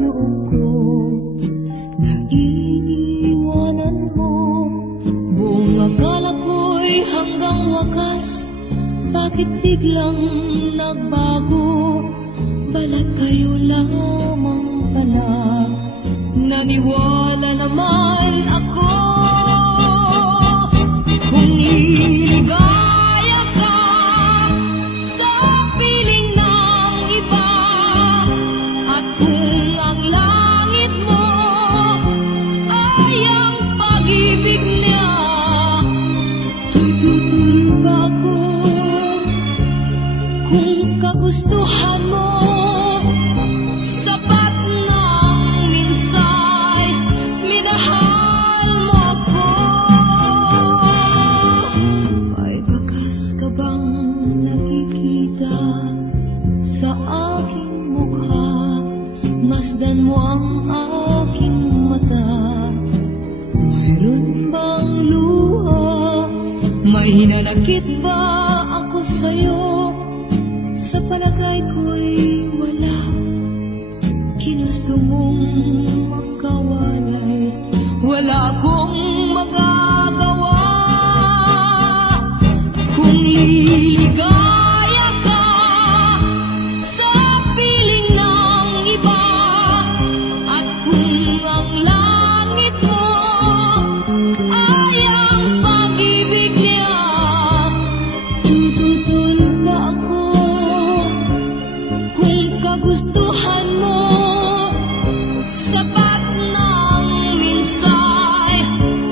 loob ko. Naiiwanan mo, buong akala ko'y hanggang wakas. Bakit biglang nagbago? Balat kayo lamang pala. Naniwala naman ako kung liligaya ka sa piling ng iba, at kung ang langit mo ay ang pag-ibig niya, tutuloy ba ako kung kagustuhan mo? Sapat ng minsay, minahal mo ako. May bakas ka bang nakikita sa aking mukha? Masdan mo ang aking mata. Mayroon bang luha? May hinanakit ba ako sa'yo? Sa palagay ko'y wala. Ginusto mong magkawalay, wala akong magagawa. Kung liligaya ka sa piling ng iba, at kung ang langit mo ay ang pag-ibig niya, tututol ba ako kung kagustuhan mo? Sapat ng minsay,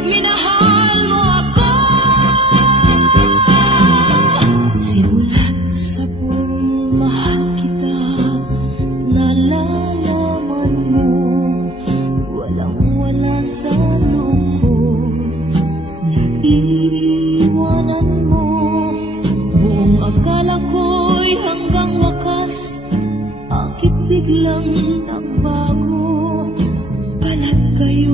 minahal mo ako. Simulat sa pagmahal kita, nalalaman mo, walang-wala sa loob ko. Naiiwanan mo, buong akala ko'y hanggang wakas. Bakit biglang nagbago? Balat kayo